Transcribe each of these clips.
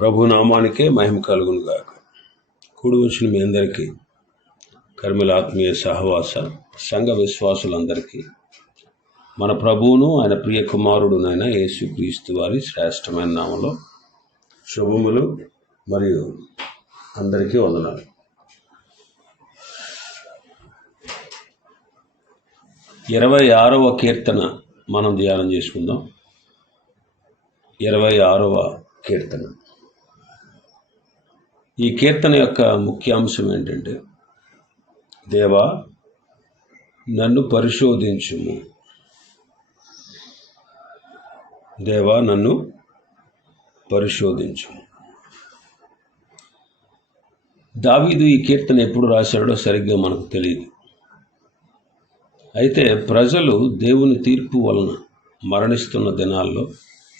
ప్రభు నామానికే మహిమ కలుగును గాక. కూడి వచ్చిన మీ అందరికీ కర్మిల ఆత్మీయ సహవాస సంఘ విశ్వాసులందరికీ మన ప్రభువును ఆయన ప్రియ కుమారుడునైన యేసుక్రీస్తు వారి శ్రేష్టమైన నామంలో శుభములు మరియు అందరికీ వందనాలు. ఇరవై ఆరవ కీర్తన మనం ధ్యానం చేసుకుందాం. ఇరవై ఆరవ కీర్తన. ఈ కీర్తన యొక్క ముఖ్యాంశం ఏంటంటే దేవా నన్ను పరిశోధించుము. దేవా నన్ను పరిశోధించుము. దావీదు ఈ కీర్తన ఎప్పుడు రాశాడో సరిగ్గా మనకు తెలియదు అయితే ప్రజలు దేవుని తీర్పు వలన మరణిస్తున్న దినాల్లో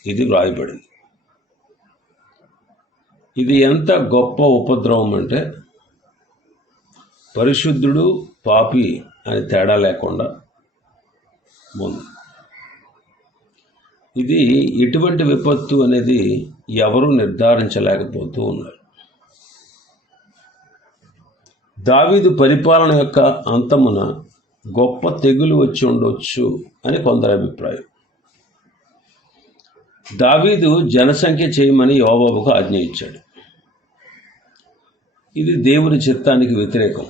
ఇది వ్రాయబడింది. ఇది ఎంత గొప్ప ఉపద్రవం అంటే పరిశుద్ధుడు పాపి అని తేడా లేకుండా ఉంది. ఇది ఎటువంటి విపత్తు అనేది ఎవరు నిర్ధారించలేకపోతూ ఉన్నారు. దావీదు పరిపాలన యొక్క అంతమున గొప్ప తెగులు వచ్చి ఉండొచ్చు అని కొందరి అభిప్రాయం. దావీదు జనసంఖ్య చేయమని యోబాబుకు ఆజ్ఞ ఇచ్చాడు. ఇది దేవుని చిత్తానికి వ్యతిరేకం.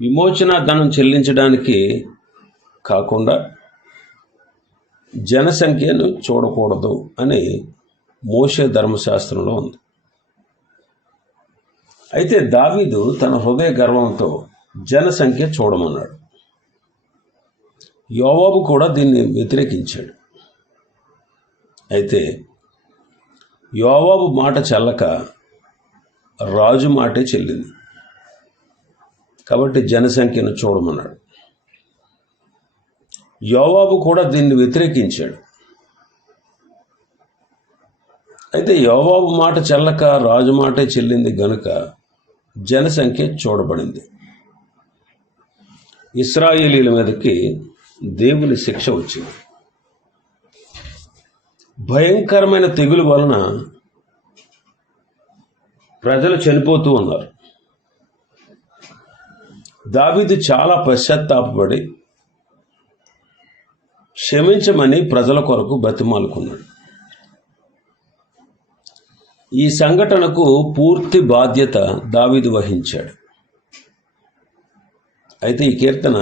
విమోచన ధనం చెల్లించడానికి కాకుండా జనసంఖ్యను చూడకూడదు అని మోషే ధర్మశాస్త్రంలో ఉంది. అయితే దావీదు తన హృదయ గర్వంతో జనసంఖ్య చూడమన్నాడు. యోవాబు కూడా దీన్ని వ్యతిరేకించాడు. అయితే యోవాబు మాట చల్లక రాజు మాటే చెల్లింది. కాబట్టి జనసంఖ్యను చూడమన్నాడు. యోవాబు కూడా దీన్ని వ్యతిరేకించాడు. అయితే యోవాబు మాట చెల్లక రాజు మాటే చెల్లింది గనుక జనసంఖ్య చూడబడింది. ఇస్రాయేలీల మీదకి దేవుని శిక్ష వచ్చింది. భయంకరమైన తెగులు వలన ప్రజలు చనిపోతూ ఉన్నారు. దావీదు చాలా పశ్చాత్తాపడి క్షమించమని ప్రజల కొరకు బతిమాలుకున్నాడు ఈ సంఘటనకు పూర్తి బాధ్యత దావీదు వహించాడు. అయితే ఈ కీర్తన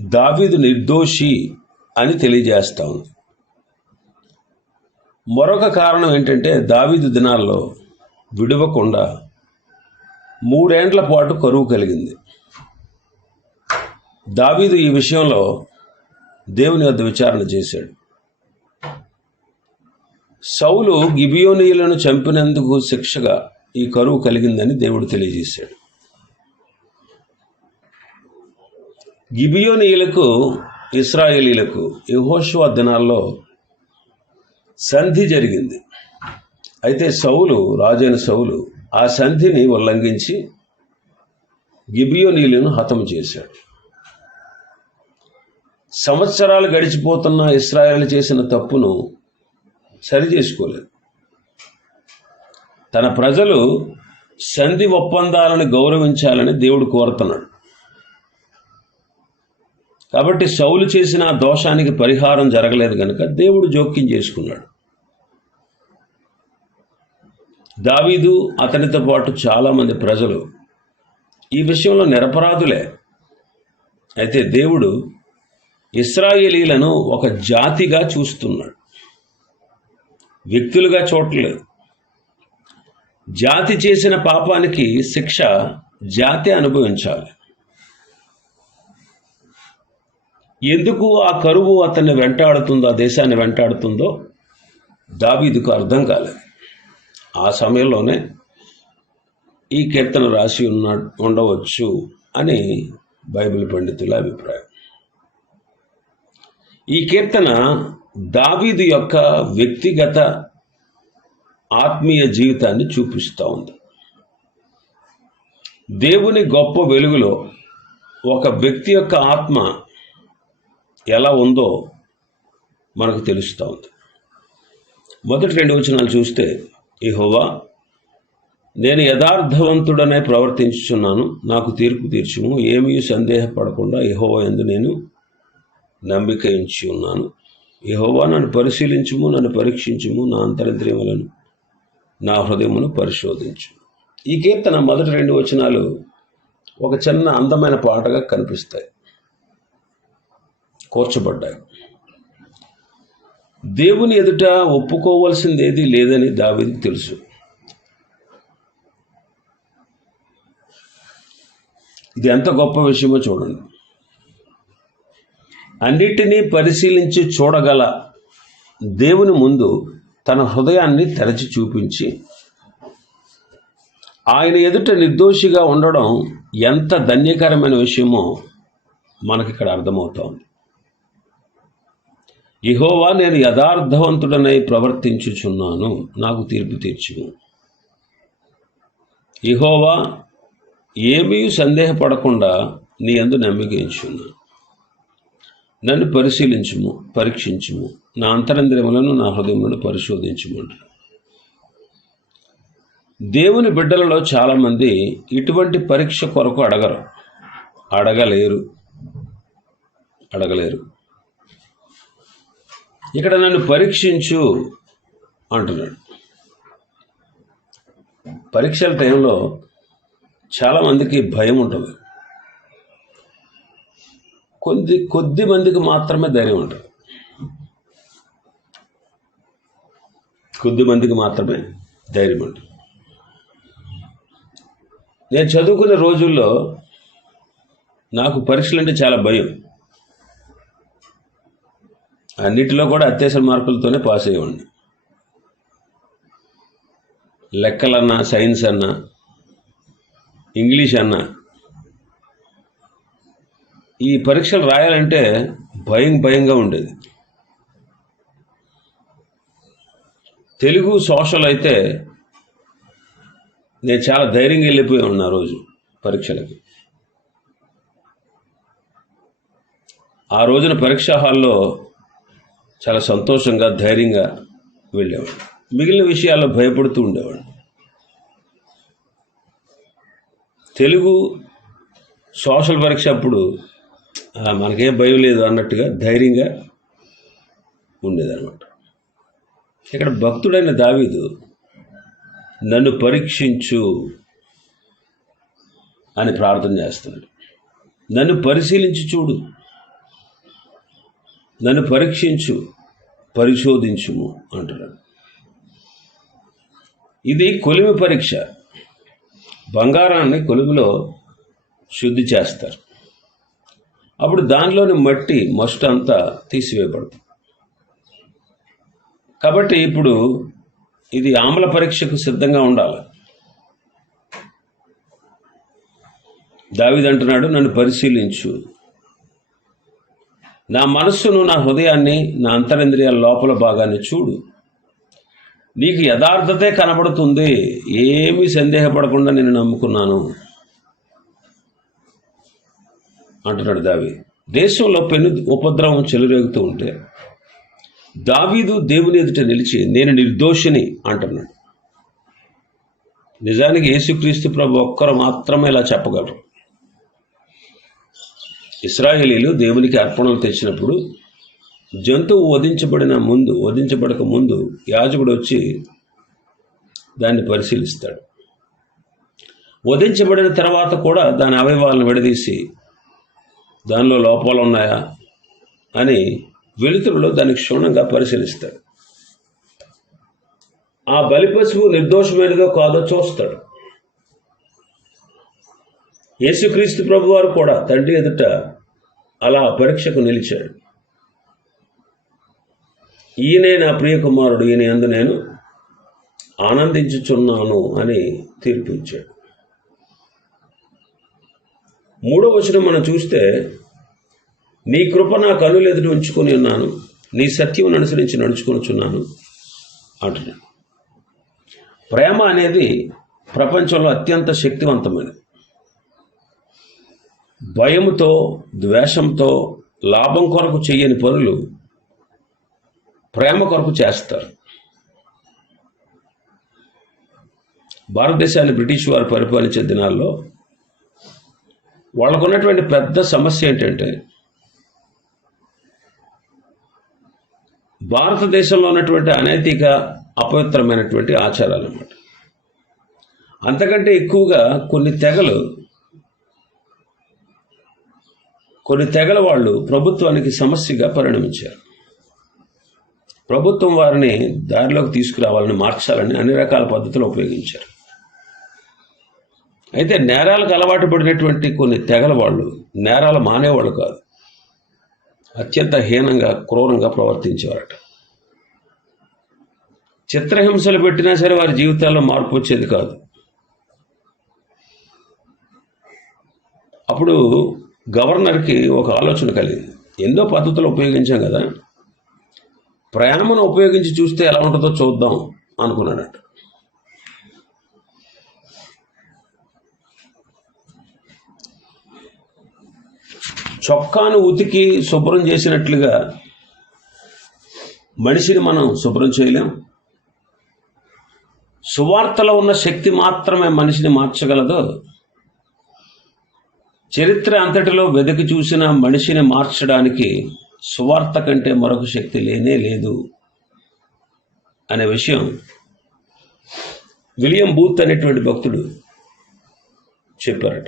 దావీదు నిర్దోషి అని తెలియజేస్తా ఉంది. మరొక కారణం ఏంటంటే దావీదు దినాల్లో విడవకుండా మూడేండ్ల పాటు కరువు కలిగింది. దావీదు ఈ విషయంలో దేవుని వద్ద విచారణ చేశాడు. సౌలు గిబియోనీయులను చంపినందుకు శిక్షగా ఈ కరువు కలిగిందని దేవుడు తెలియజేశాడు. గిబియోనీయులకు ఇస్రాయేలీలకు యహోషువ దినాల్లో సంధి జరిగింది. అయితే సౌలు రాజైన సౌలు ఆ సంధిని ఉల్లంఘించి గిబియోనీలను హతం చేశాడు. సంవత్సరాలు గడిచిపోతున్న ఇస్రాయల్ చేసిన తప్పును సరి చేసుకోలేదు తన ప్రజలు సంధి ఒప్పందాలను గౌరవించాలని దేవుడు కోరుతున్నాడు. కాబట్టి సౌలు చేసిన దోషానికి పరిహారం జరగలేదు కనుక దేవుడు జోక్యం చేసుకున్నాడు. దావీదు అతనితో పాటు చాలామంది ప్రజలు ఈ విషయంలో నిరపరాధులే. అయితే దేవుడు ఇస్రాయేలీలను ఒక జాతిగా చూస్తున్నాడు. వ్యక్తులుగా చూడలేదు జాతి చేసిన పాపానికి శిక్ష జాతి అనుభవించాలి. ఎందుకు ఆ కరువు అతన్ని వెంటాడుతుందో ఆ దేశాన్ని వెంటాడుతుందో దావీదుకు అర్థం కాలేదు. ఆ సమయంలోనే ఈ కీర్తన రాసి ఉన్న ఉండవచ్చు అని బైబిల్ పండితుల అభిప్రాయం. ఈ కీర్తన దావీదు యొక్క వ్యక్తిగత ఆత్మీయ జీవితాన్ని చూపిస్తూ ఉంది. దేవుని గొప్ప వెలుగులో ఒక వ్యక్తి యొక్క ఆత్మ ఎలా ఉందో మనకు తెలుస్తూ ఉంది. మొదటి రెండు వచనాలు చూస్తే ఇహోవా నేను యథార్థవంతుడనే ప్రవర్తించుచున్నాను. నాకు తీర్పు తీర్చుము. ఏమీ సందేహపడకుండా ఇహోవా ఎందు నేను నమ్మిక ఉంచి ఉన్నాను. ఇహోవా నన్ను పరిశీలించుము నన్ను పరీక్షించుము. నా అంతరింద్రియములను నా హృదయమును పరిశోధించు. ఈ కీర్తన మొదటి రెండు వచనాలు ఒక చిన్న అందమైన పాటగా కనిపిస్తాయి. కూర్చబడ్డాయి. దేవుని ఎదుట ఒప్పుకోవాల్సింది ఏది లేదని దావీదుకు తెలుసు. ఇది ఎంత గొప్ప విషయమో చూడండి. అన్నిటినీ పరిశీలించి చూడగల దేవుని ముందు తన హృదయాన్ని తెరచి చూపించి ఆయన ఎదుట నిర్దోషిగా ఉండడం ఎంత ధన్యకరమైన విషయమో మనకిక్కడ అర్థమవుతోంది. ఇహోవా నేను యథార్థవంతుడనై ప్రవర్తించుచున్నాను. నాకు తీర్పు తీర్చును ఇహోవా ఏమీ సందేహపడకుండా నీ అందు నమ్మికించున్నాను నన్ను పరిశీలించుము పరీక్షించుము. నా అంతరంద్రియములను నా హృదయములను పరిశోధించుమంటాడు దేవుని బిడ్డలలో చాలామంది ఇటువంటి పరీక్ష కొరకు అడగరు. అడగలేరు. అడగలేరు. ఇక్కడ నన్ను పరీక్షించు అంటున్నాడు. పరీక్షల టైంలో చాలామందికి భయం ఉంటుంది. కొద్ది కొద్ది మందికి మాత్రమే ధైర్యం ఉంటుంది. కొద్ది మందికి మాత్రమే ధైర్యం ఉంటుంది. నేను చదువుకునే రోజుల్లో నాకు పరీక్షలు అంటే చాలా భయం. అన్నిటిలో కూడా అత్యవసర మార్కులతోనే పాస్ అయ్యేవాడిని. లెక్కలన్నా సైన్స్ అన్నా ఇంగ్లీష్ అన్నా. ఈ పరీక్షలు రాయాలంటే భయం భయంగా ఉండేది. తెలుగు సోషల్ అయితే నేను చాలా ధైర్యంగా వెళ్ళిపోయి ఉన్నా ఆ రోజు పరీక్షలకి. ఆ రోజున పరీక్షా హాల్లో చాలా సంతోషంగా ధైర్యంగా వెళ్ళేవాడు. మిగిలిన విషయాల్లో భయపడుతూ ఉండేవాడు. తెలుగు సోషల్ పరీక్ష అప్పుడు మనకేం భయం లేదు అన్నట్టుగా ధైర్యంగా ఉండేదన్నమాట. ఇక్కడ భక్తుడైన దావీదు నన్ను పరీక్షించు అని ప్రార్థన చేస్తున్నాడు. నన్ను పరిశీలించి చూడు నన్ను పరీక్షించు పరిశోధించుము అంటున్నాడు. ఇది కొలిమి పరీక్ష. బంగారాన్ని కొలుములో శుద్ధి చేస్తారు. అప్పుడు దానిలోని మట్టి మస్ట్ అంతా తీసివేయబడుతుంది కాబట్టి ఇప్పుడు ఇది ఆమ్ల పరీక్షకు సిద్ధంగా ఉండాలి. దావిదంటున్నాడు నన్ను పరిశీలించు. నా మనస్సును నా హృదయాన్ని నా అంతరింద్రియాల లోపల భాగాన్ని చూడు. నీకు యథార్థతే కనబడుతుంది. ఏమీ సందేహపడకుండా నేను నమ్ముకున్నాను. అంటున్నాడు దావి దేశంలో పెను ఉపద్రవం చెలరేగుతూ ఉంటే దావీదు దేవుని ఎదుట నిలిచి నేను నిర్దోషిని అంటున్నాడు. నిజానికి యేసుక్రీస్తు ప్రభు ఒక్కరు మాత్రమే ఇలా చెప్పగలరు. ఇస్రాయేలీలు దేవునికి అర్పణలు తెచ్చినప్పుడు జంతువు వధించబడిన ముందు వధించబడక ముందు యాజకుడు వచ్చి దాన్ని పరిశీలిస్తాడు. వధించబడిన తర్వాత కూడా దాని అవయవాలను విడదీసి దానిలో లోపాలు ఉన్నాయా అని వెలుతురులో దాన్ని క్షుణ్ణంగా పరిశీలిస్తాడు. ఆ బలి పశువు నిర్దోషమైనదో కాదో చూస్తాడు. యేసుక్రీస్తు ప్రభు వారు కూడా తండ్రి ఎదుట అలా పరీక్షకు నిలిచాడు ఈయనే నా ప్రియ కుమారుడు ఈయన ఎందు నేను ఆనందించుచున్నాను అని తీర్పు ఇచ్చాడు. మూడో వచనం మనం చూస్తే నీ కృప నా కనులు ఎదుటి ఉంచుకొని ఉన్నాను నీ సత్యం అనుసరించి నడుచుకొనుచున్నాను అంటున్నాను ప్రేమ అనేది ప్రపంచంలో అత్యంత శక్తివంతమైనది. భయముతో ద్వేషంతో లాభం కొరకు చేయని పనులు ప్రేమ కొరకు చేస్తారు. భారతదేశాన్ని బ్రిటిష్ వారు పరిపాలించే దినాల్లో వాళ్ళకున్నటువంటి పెద్ద సమస్య ఏంటంటే భారతదేశంలో ఉన్నటువంటి అనైతిక అపవిత్రమైనటువంటి ఆచారాలు అన్నమాట. అంతకంటే ఎక్కువగా కొన్ని తెగలు కొన్ని తెగల వాళ్ళు ప్రభుత్వానికి సమస్యగా పరిణమించారు. ప్రభుత్వం వారిని దారిలోకి తీసుకురావాలని మార్చాలని అన్ని రకాల పద్ధతులు ఉపయోగించారు. అయితే నేరాలకు అలవాటు పడినటువంటి కొన్ని తెగల వాళ్ళు నేరాలు మానేవాళ్ళు కాదు. అత్యంత హీనంగా క్రూరంగా ప్రవర్తించేవారట. చిత్రహింసలు పెట్టినా సరే వారి జీవితాల్లో మార్పు వచ్చేది కాదు. అప్పుడు గవర్నర్కి ఒక ఆలోచన కలిగింది. ఎన్నో పద్ధతులు ఉపయోగించాం కదా. ప్రయాణమును ఉపయోగించి చూస్తే ఎలా ఉంటుందో చూద్దాం అనుకున్నాడట. చొక్కాను ఉతికి శుభ్రం చేసినట్లుగా మనిషిని మనం శుభ్రం చేయలేం. సువార్తలో ఉన్న శక్తి మాత్రమే మనిషిని మార్చగలదు చరిత్ర అంతటిలో వెదకి చూసిన మనిషిని మార్చడానికి సువార్త కంటే మరొక శక్తి లేనే లేదు అనే విషయం విలియం బూత్ అనేటువంటి భక్తుడు చెప్పారట.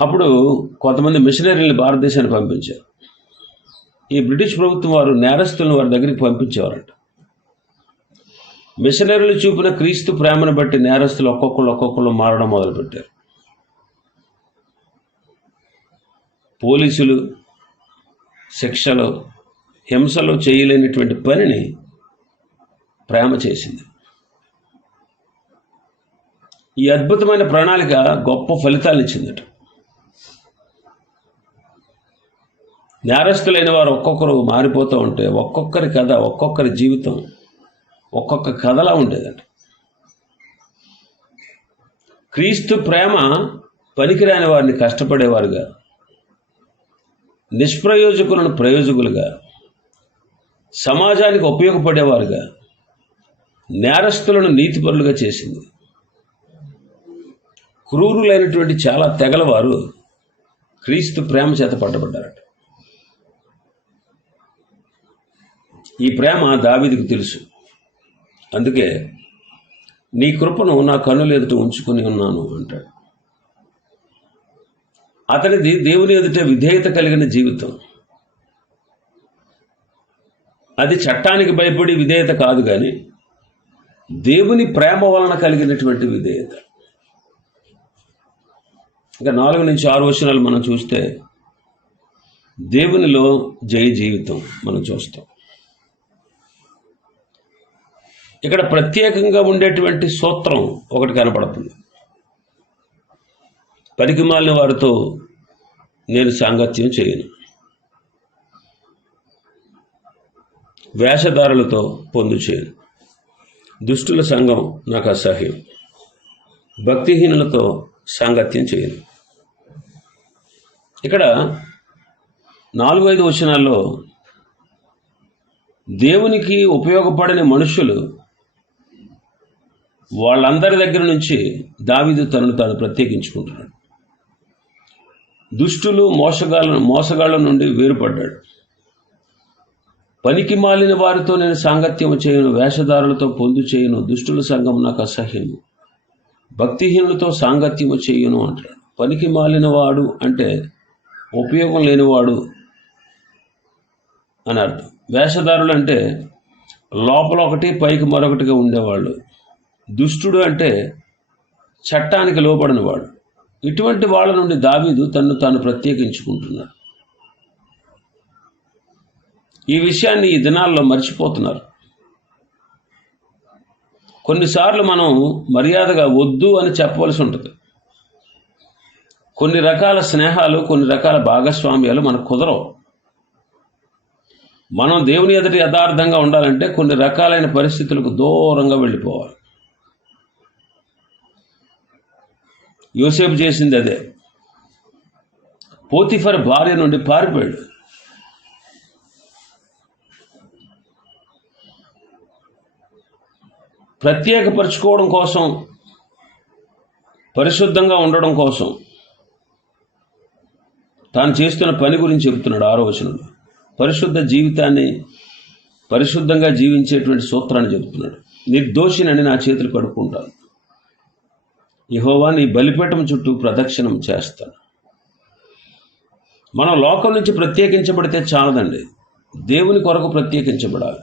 అప్పుడు కొంతమంది మిషనరీలను భారతదేశానికి పంపించారు. ఈ బ్రిటిష్ ప్రభుత్వం వారు నేరస్తులను వారి దగ్గరికి పంపించేవారట. మిషనరీలు చూపిన క్రీస్తు ప్రేమను బట్టి నేరస్తులు ఒక్కొక్కరు ఒక్కొక్కరు మారడం మొదలుపెట్టారు. పోలీసులు శిక్షలు హింసలు చేయలేనటువంటి పనిని ప్రేమ చేసింది. ఈ అద్భుతమైన ప్రణాళిక గొప్ప ఫలితాలు ఇచ్చిందట. నేరస్తులైన వారు ఒక్కొక్కరు మారిపోతూ ఉంటే ఒక్కొక్కరి కథ ఒక్కొక్కరి జీవితం ఒక్కొక్క కథలా ఉండేదండి. క్రీస్తు ప్రేమ పనికిరాని వారిని కష్టపడేవారుగా నిష్ప్రయోజకులను ప్రయోజకులుగా సమాజానికి ఉపయోగపడేవారుగా నేరస్తులను నీతిపరులుగా చేసింది. క్రూరులైనటువంటి చాలా తెగలవారు క్రీస్తు ప్రేమ చేత పట్టబడ్డారట. ఈ ప్రేమ దావిదికి తెలుసు. అందుకే నీ కృపను నా కన్నులు ఎదుట ఉంచుకొని ఉన్నాను అంటాడు. అతనిది దేవుని ఎదుట విధేయత కలిగిన జీవితం. అది చట్టానికి భయపడి విధేయత కాదు కానీ దేవుని ప్రేమ వలన కలిగినటువంటి విధేయత. ఇంకా నాలుగు నుంచి ఆరు వచనాలు మనం చూస్తే దేవునిలో జయ జీవితం మనం చూస్తాం. ఇక్కడ ప్రత్యేకంగా ఉండేటువంటి సూత్రం ఒకటి కనపడుతుంది. పనికిమాలిన వారితో నేను సాంగత్యం చేయను. వేషధారులతో పొందు చేయను. దుష్టుల సంఘం నాకు అసహ్యం. భక్తిహీనులతో సాంగత్యం చేయను. ఇక్కడ నాలుగు ఐదు వచనాల్లో దేవునికి ఉపయోగపడని మనుషులు వాళ్ళందరి దగ్గర నుంచి దావీదు తనను తాను ప్రత్యేకించుకుంటున్నాడు. దుష్టులు మోసగాళ్ళ మోసగాళ్ళ నుండి వేరుపడ్డాడు. పనికి మాలిన వారితో నేను సాంగత్యము చేయను వేషధారులతో పొందు చేయను దుష్టుల సంఘం నాకు అసహ్యము. భక్తిహీనులతో సాంగత్యము చేయను అంటాడు. పనికి మాలిన వాడు అంటే ఉపయోగం లేనివాడు అని అర్థం. వేషధారులు అంటే లోపల ఒకటి పైకి మరొకటిగా ఉండేవాళ్ళు. దుష్టుడు అంటే చట్టానికి లోబడిన వాడు. ఇటువంటి వాళ్ళ నుండి దావీదు తన్ను తాను ప్రత్యేకించుకుంటున్నాడు. ఈ విషయాన్ని ఈ దినాల్లో మర్చిపోతున్నారు. కొన్నిసార్లు మనం మర్యాదగా వద్దు అని చెప్పవలసి ఉంటుంది. కొన్ని రకాల స్నేహాలు కొన్ని రకాల భాగస్వామ్యాలు మనకు కుదరవు. మనం దేవుని ఎదుటి యథార్థంగా ఉండాలంటే కొన్ని రకాలైన పరిస్థితులకు దూరంగా వెళ్ళిపోవాలి. యోసేపు చేసింది అదే. పోతిఫర్ భార్య నుండి పారిపోయాడు. ప్రత్యేకపరచుకోవడం కోసం పరిశుద్ధంగా ఉండడం కోసం తాను చేస్తున్న పని గురించి చెబుతున్నాడు ఆరో వచనంలో. పరిశుద్ధ జీవితాన్ని పరిశుద్ధంగా జీవించేటువంటి సూత్రాన్ని చెబుతున్నాడు. నిర్దోషినని నా చేతులు కడుక్కుంటాను. యహోవా నీ బలిపీఠం చుట్టూ ప్రదక్షిణం చేస్తాను. మనం లోకం నుంచి ప్రత్యేకించబడితే చాలదండి. దేవుని కొరకు ప్రత్యేకించబడాలి.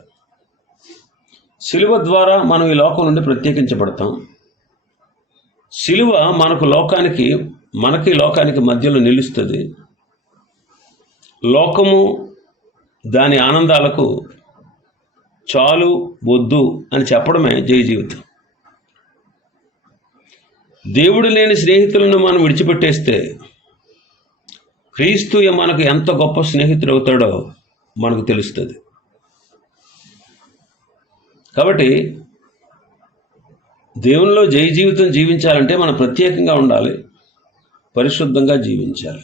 శిలువ ద్వారా మనం ఈ లోకం నుండి ప్రత్యేకించబడతాం. శిలువ మనకు లోకానికి మనకి లోకానికి మధ్యలో నిలుస్తుంది. లోకము దాని ఆనందాలకు చాలు వద్దు అని చెప్పడమే జయ జీవితం. దేవుడు లేని స్నేహితులను మనం విడిచిపెట్టేస్తే క్రీస్తు మనకు ఎంత గొప్ప స్నేహితుడు అవుతాడో మనకు తెలుస్తుంది. కాబట్టి దేవునిలో జయ జీవితం జీవించాలంటే మనం ప్రత్యేకంగా ఉండాలి పరిశుద్ధంగా జీవించాలి.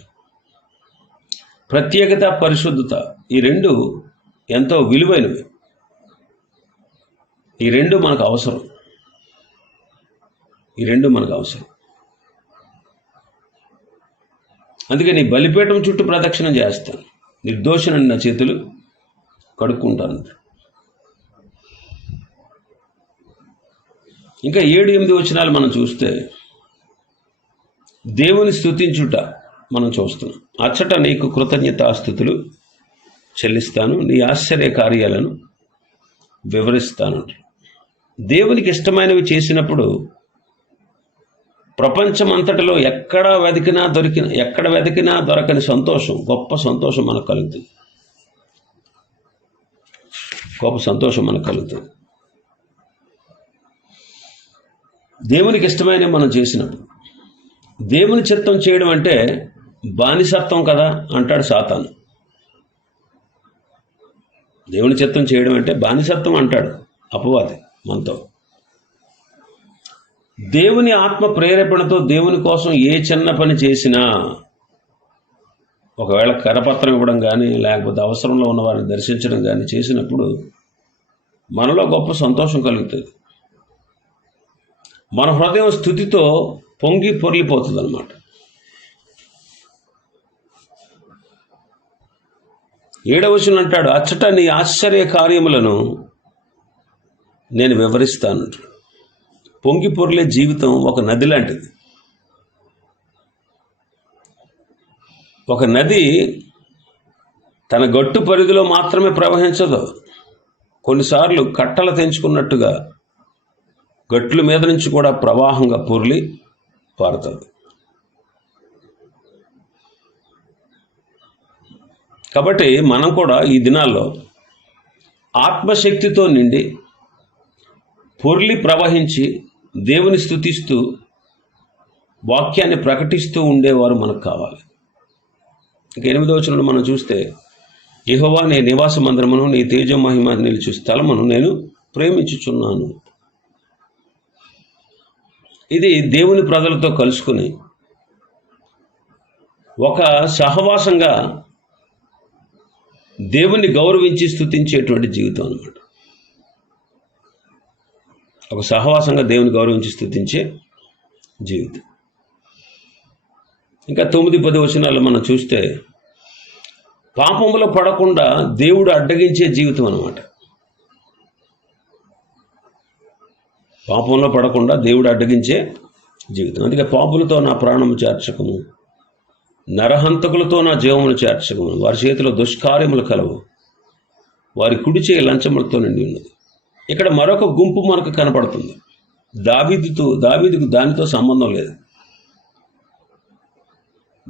ప్రత్యేకత పరిశుద్ధత ఈ రెండు ఎంతో విలువైనవి. ఈ రెండు మనకు అవసరం. ఈ రెండు మనకు అవసరం. అందుకే నీ బలిపీఠం చుట్టూ ప్రదక్షిణం చేస్తాను. నిర్దోషణ నా చేతులు కడుక్కుంటాను. ఇంకా ఏడు ఎనిమిది వచనాలు మనం చూస్తే దేవుని స్తుతించుట మనం చూస్తున్నాం. అచ్చట నీకు కృతజ్ఞతాస్థుతులు చెల్లిస్తాను నీ ఆశ్చర్య కార్యాలను వివరిస్తాను దేవునికి ఇష్టమైనవి చేసినప్పుడు ప్రపంచం అంతటిలో ఎక్కడ వెతికినా దొరికిన ఎక్కడ వెతికినా దొరకని సంతోషం గొప్ప సంతోషం మనకు కలుగుతుంది. గొప్ప సంతోషం మనకు కలుగుతుంది. దేవునికి ఇష్టమైనవి మనం చేసినప్పుడు. దేవుని చిత్తం చేయడం అంటే బానిసత్వం కదా అంటాడు సాతాను. దేవుని చిత్తం చేయడం అంటే బానిసత్వం అంటాడు అపవాది మనతో. దేవుని ఆత్మ ప్రేరేపణతో దేవుని కోసం ఏ చిన్న పని చేసినా ఒకవేళ కరపత్రం ఇవ్వడం కానీ లేకపోతే అవసరంలో ఉన్న వారిని దర్శించడం కానీ చేసినప్పుడు మనలో గొప్ప సంతోషం కలుగుతుంది. మన హృదయం స్థుతితో పొంగి పొర్లిపోతుంది అనమాట ఏడవచనం అంటాడు అచ్చట నీ ఆశ్చర్య కార్యములను నేను వివరిస్తాను పొంగి పొర్లే జీవితం ఒక నది లాంటిది. ఒక నది తన గట్టు పరిధిలో మాత్రమే ప్రవహించదు. కొన్నిసార్లు కట్టలు తెంచుకున్నట్టుగా గట్ల మీద నుంచి కూడా ప్రవాహంగా పొర్లి పారుతుంది కాబట్టి మనం కూడా ఈ దినాల్లో ఆత్మశక్తితో నిండి పొర్లి ప్రవహించి దేవుని స్థుతిస్తూ వాక్యాన్ని ప్రకటిస్తూ ఉండేవారు మనకు కావాలి. ఇక ఎనిమిదో వచనంలో మనం చూస్తే యహోవా నీ నివాస మందిరమును నీ తేజ నిలిచి స్థలమును నేను ప్రేమించుచున్నాను. ఇది దేవుని ప్రజలతో కలుసుకుని ఒక సహవాసంగా దేవుణ్ణి గౌరవించి స్థుతించేటువంటి జీవితం అనమాట ఒక సహవాసంగా దేవుని గౌరవించి స్థుతించే జీవితం. ఇంకా తొమ్మిది పది వచనాలు మనం చూస్తే పాపములో పడకుండా దేవుడు అడ్డగించే జీవితం అనమాట పాపంలో పడకుండా దేవుడు అడ్డగించే జీవితం. అందుకే పాపులతో నా ప్రాణము చేర్చకము నరహంతకులతో నా జీవమును చేర్చకము. వారి చేతిలో దుష్కార్యములు కలవు. వారి కుడిచే లంచములతో నిండి ఉన్నది. ఇక్కడ మరొక గుంపు మనకు కనపడుతుంది. దావీదుతో దావీదుకు దానితో సంబంధం లేదు.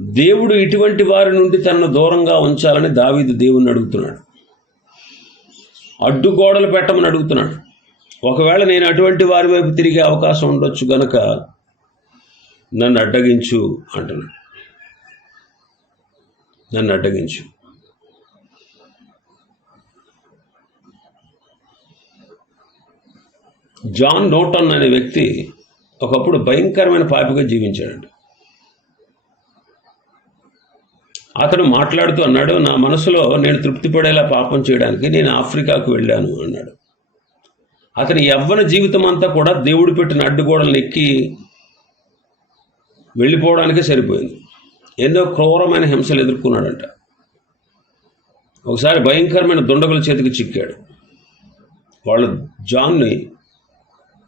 దేవుడు ఇటువంటి వారి నుండి తనను దూరంగా ఉంచాలని దావీదు దేవుణ్ణి అడుగుతున్నాడు. అడ్డుగోడలు పెట్టమని అడుగుతున్నాడు. ఒకవేళ నేను అటువంటి వారి వైపు తిరిగే అవకాశం ఉండొచ్చు గనక నన్ను అడ్డగించు అంటున్నాడు. నన్ను అడ్డగించు. జాన్ నోటన్ అనే వ్యక్తి ఒకప్పుడు భయంకరమైన పాపిగా జీవించాడు అతడు మాట్లాడుతూ అన్నాడు నా మనసులో నేను తృప్తి పడేలా పాపం చేయడానికి నేను ఆఫ్రికాకు వెళ్ళాను అన్నాడు. అతని యవ్వన జీవితం అంతా కూడా దేవుడు పెట్టిన అడ్డుగోడలను ఎక్కి వెళ్ళిపోవడానికే సరిపోయింది. ఎన్నో క్రూరమైన హింసలు ఎదుర్కొన్నాడంట. ఒకసారి భయంకరమైన దుండగుల చేతికి చిక్కాడు. వాళ్ళు జాన్ని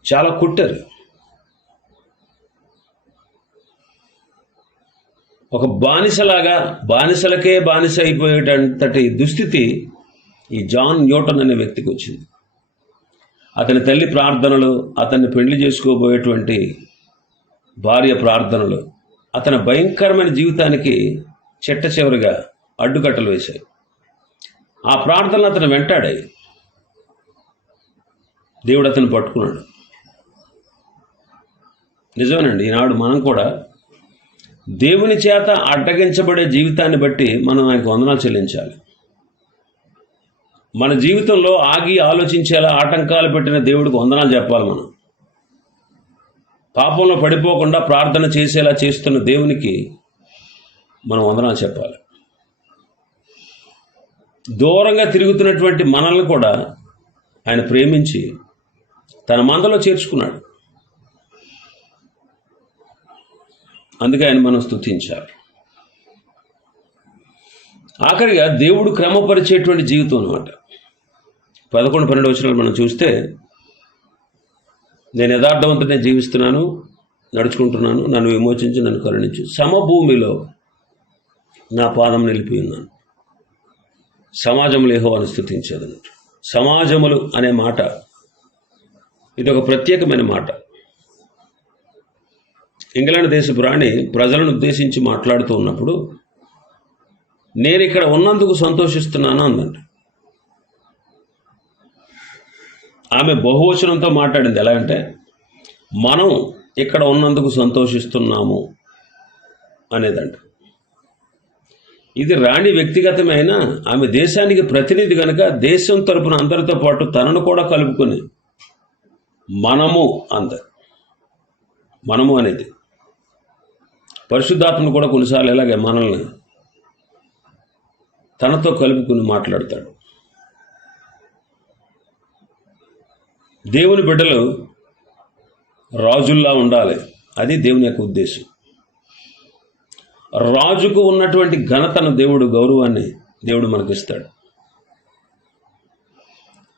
చాలా కుట్టారు. ఒక బానిసలాగా బానిసలకే బానిస అయిపోయేటంతటి దుస్థితి ఈ జాన్ న్యూటన్ అనే వ్యక్తికి వచ్చింది. అతని తల్లి ప్రార్థనలు అతన్ని పెళ్ళి చేసుకోబోయేటువంటి భార్య ప్రార్థనలు అతని భయంకరమైన జీవితానికి చెట్ట చివరిగా అడ్డుకట్టలు వేశాయి. ఆ ప్రార్థనలు అతను వెంటాడాయి. దేవుడు అతను పట్టుకున్నాడు. నిజమేనండి. ఈనాడు మనం కూడా దేవుని చేత అడ్డగించబడే జీవితాన్ని బట్టి మనం ఆయనకు వందనాలు చెల్లించాలి. మన జీవితంలో ఆగి ఆలోచించేలా ఆటంకాలు పెట్టిన దేవుడికి వందనాలు చెప్పాలి మనం. పాపంలో పడిపోకుండా ప్రార్థన చేసేలా చేస్తున్న దేవునికి మనం వందనాలు చెప్పాలి. దూరంగా తిరుగుతున్నటువంటి మనల్ని కూడా ఆయన ప్రేమించి తన మందలో చేర్చుకున్నాడు. అందుకే ఆయన మనం స్థుతించాలి ఆఖరిగా దేవుడు క్రమపరిచేటువంటి జీవితం అనమాట పదకొండు పన్నెండు వచ్చిన మనం చూస్తే నేను యథార్థవంతనే జీవిస్తున్నాను నడుచుకుంటున్నాను నన్ను విమోచించి నన్ను కరుణించు. సమభూమిలో నా పాదం నిలిపి ఉన్నాను. సమాజములు ఏహోవాను స్థుతించేదన్నట్టు సమాజములు అనే మాట ఇది ఒక ప్రత్యేకమైన మాట. ఇంగ్లాండ్ దేశపు రాణి ప్రజలను ఉద్దేశించి మాట్లాడుతూ ఉన్నప్పుడు నేను ఇక్కడ ఉన్నందుకు సంతోషిస్తున్నాను అందంట ఆమె బహువచనంతో మాట్లాడింది ఎలా అంటే మనం ఇక్కడ ఉన్నందుకు సంతోషిస్తున్నాము అనేదంట. ఇది రాణి వ్యక్తిగతమైన ఆమె దేశానికి ప్రతినిధి కనుక దేశం తరపున అందరితో పాటు తనను కూడా కలుపుకొని మనము అంద. మనము అనేది. పరిశుద్ధాత్మను కూడా కొన్నిసార్లు ఇలాగే మనల్ని తనతో కలుపుకుని మాట్లాడతాడు. దేవుని బిడ్డలు రాజుల్లా ఉండాలి. అది దేవుని యొక్క ఉద్దేశం. రాజుకు ఉన్నటువంటి ఘనతను దేవుడు గౌరవాన్ని దేవుడు మనకిస్తాడు.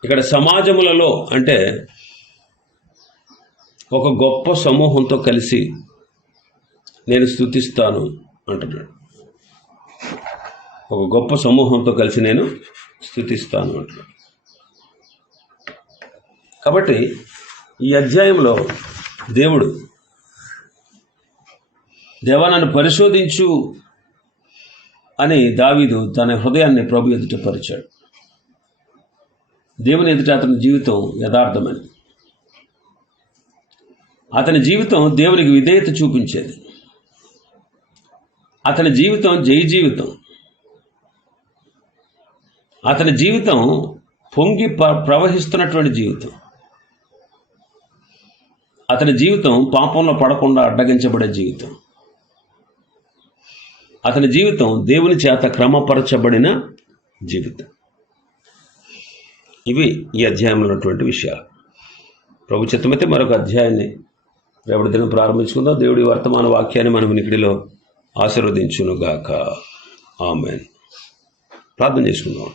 ఇక్కడ సమాజములలో అంటే ఒక గొప్ప సమూహంతో కలిసి నేను స్థుతిస్తాను అంటున్నాడు. ఒక గొప్ప సమూహంతో కలిసి నేను స్థుతిస్తాను అంటున్నాడు. కాబట్టి ఈ అధ్యాయంలో దేవుడు దేవా నన్ను పరిశోధించు అని దావీదు తన హృదయాన్ని ప్రభు ఎదుట పరిచాడు. దేవుని ఎదుట అతని జీవితం యథార్థమని అతని జీవితం దేవునికి విధేయత చూపించేది. అతని జీవితం జై జీవితం. అతని జీవితం పొంగి ప- ప్రవహిస్తున్నటువంటి జీవితం. అతని జీవితం పాపంలో పడకుండా అడ్డగించబడే జీవితం. అతని జీవితం దేవుని చేత క్రమపరచబడిన జీవితం. ఇవి ఈ అధ్యాయంలో ఉన్నటువంటి విషయాలు. ప్రభు చిత్తమైతే మరొక అధ్యాయాన్ని రేపటి దినం ప్రారంభించుకుందాం. దేవుడి వర్తమాన వాక్యాన్ని మన వినికిడిలో ఆశీర్వదించునుగాక. ఆమెన్. ప్రార్థన చేసుకుందాం.